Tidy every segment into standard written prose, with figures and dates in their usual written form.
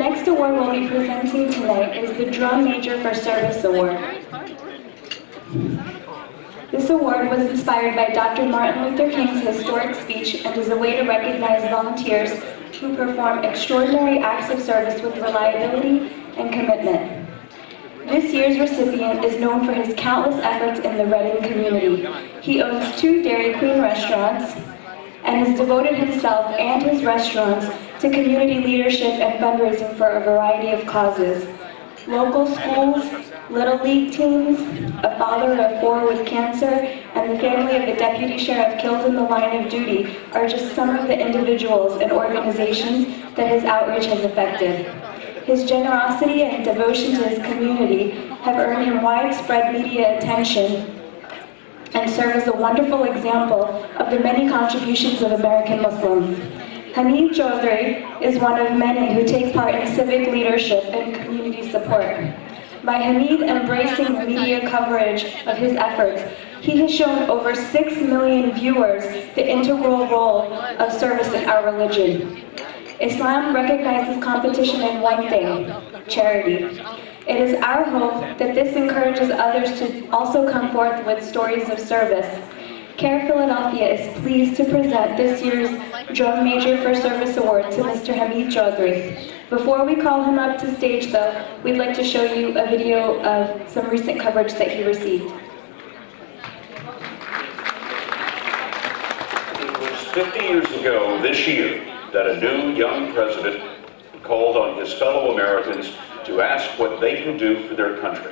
next award we'll be presenting tonight is the Drum Major for Service Award. This award was inspired by Dr. Martin Luther King's historic speech and is a way to recognize volunteers who perform extraordinary acts of service with reliability and commitment. This year's recipient is known for his countless efforts in the Reading community. He owns 2 Dairy Queen restaurants and has devoted himself and his restaurants to community leadership and fundraising for a variety of causes. Local schools, Little League teams, a father of 4 with cancer, and the family of a deputy sheriff killed in the line of duty are just some of the individuals and organizations that his outreach has affected. His generosity and devotion to his community have earned him widespread media attention and serve as a wonderful example of the many contributions of American Muslims. Hamid Chaudhry is one of many who take part in civic leadership and community support. By Hamid embracing the media coverage of his efforts, he has shown over 6 million viewers the integral role of service in our religion. Islam recognizes competition in one thing: charity. It is our hope that this encourages others to also come forth with stories of service. CAIR-Philadelphia is pleased to present this year's Drum Major for Service Award to Mr. Hamid Chaudhry. Before we call him up to stage, though, we'd like to show you a video of some recent coverage that he received. It was 50 years ago this year that a new young president called on his fellow Americans to ask what they can do for their country.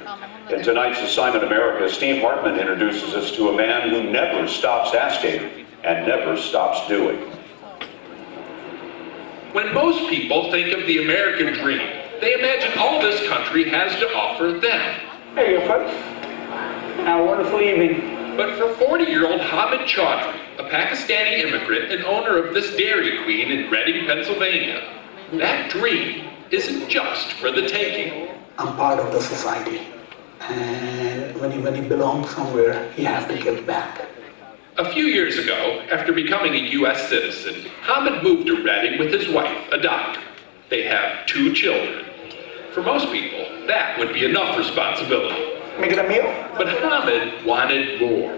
In tonight's Assignment America, Steve Hartman introduces us to a man who never stops asking and never stops doing. When most people think of the American dream, they imagine all this country has to offer them. Hey, you folks. Have a wonderful evening. But for 40-year-old Hamid Chaudhry, a Pakistani immigrant and owner of this Dairy Queen in Reading, Pennsylvania, that dream isn't just for the taking. I'm part of the society, and when you belong somewhere, you have to give back. A few years ago, after becoming a U.S. citizen, Hamid moved to Reading with his wife, a doctor. They have 2 children. For most people, that would be enough responsibility. Make it a meal? But Hamid wanted more.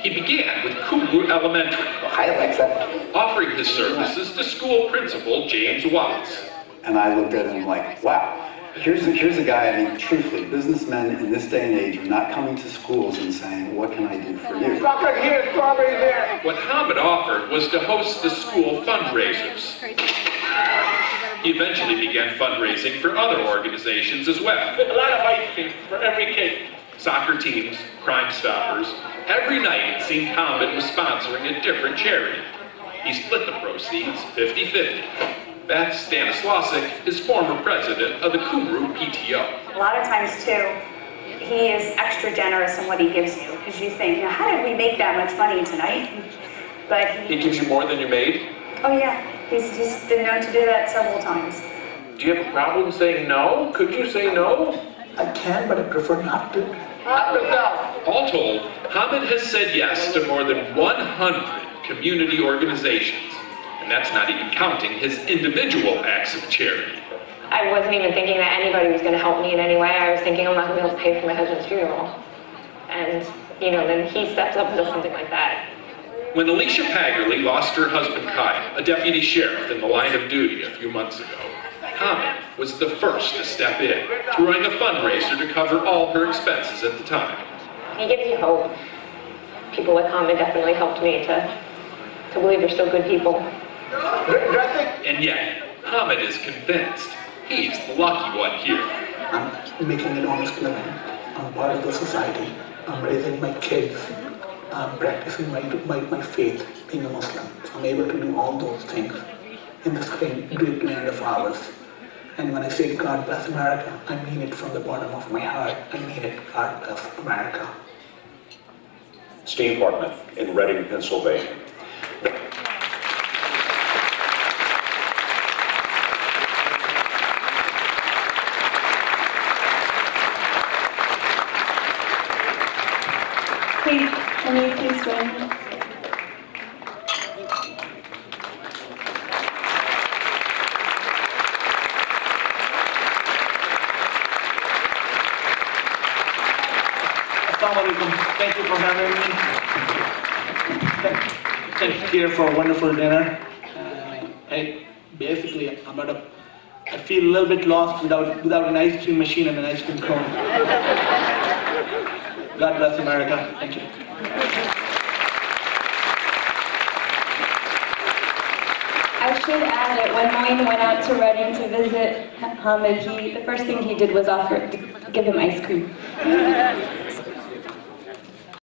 He began with Kumru Elementary, Hi, Alexa. offering his services to school principal James Watts. And I looked at him like, wow, here's a guy, I mean, truthfully, businessmen in this day and age are not coming to schools and saying, what can I do for you? Strawberry here, strawberry there. What Hamid offered was to host the school fundraisers. He eventually began fundraising for other organizations as well. A lot of ice cream for every kid. Soccer teams, Crime Stoppers. Every night it seemed Hamid was sponsoring a different charity. He split the proceeds 50-50. Beth Stanislasik is former president of the Kumru PTO. A lot of times, too, he is extra generous in what he gives you, because you think, now, how did we make that much money tonight? But He gives you more than you made? oh yeah, he's been known to do that several times. Do you have a problem saying no? Could you say no? I can, but I prefer not to. All told, Hamid has said yes to more than 100 community organizations. And that's not even counting his individual acts of charity. I wasn't even thinking that anybody was going to help me in any way. I was thinking I'm not going to be able to pay for my husband's funeral. And, you know, then he steps up and does something like that. When Alicia Paggerly lost her husband Kyle, a deputy sheriff in the line of duty a few months ago, Hamid was the first to step in, throwing a fundraiser to cover all her expenses at the time. He gives you hope. People like Hamid definitely helped me to believe they're still good people. And yet, Hamid is convinced he's the lucky one here. I'm making an honest living. I'm part of the society. I'm raising my kids. I'm practicing my faith, being a Muslim. So I'm able to do all those things in this great land of ours. And when I say God bless America, I mean it from the bottom of my heart. I mean it, God bless America. Steve Hartman in Reading, Pennsylvania. Please, can you please join me? Assalamu alaikum. Thank you for having me. Thank you, CAIR, for a wonderful dinner. I feel a little bit lost without an ice cream machine and an ice cream cone. God bless America. Thank you. I should add that when Moeen went out to Reading to visit Hamid, the first thing he did was offer to give him ice cream.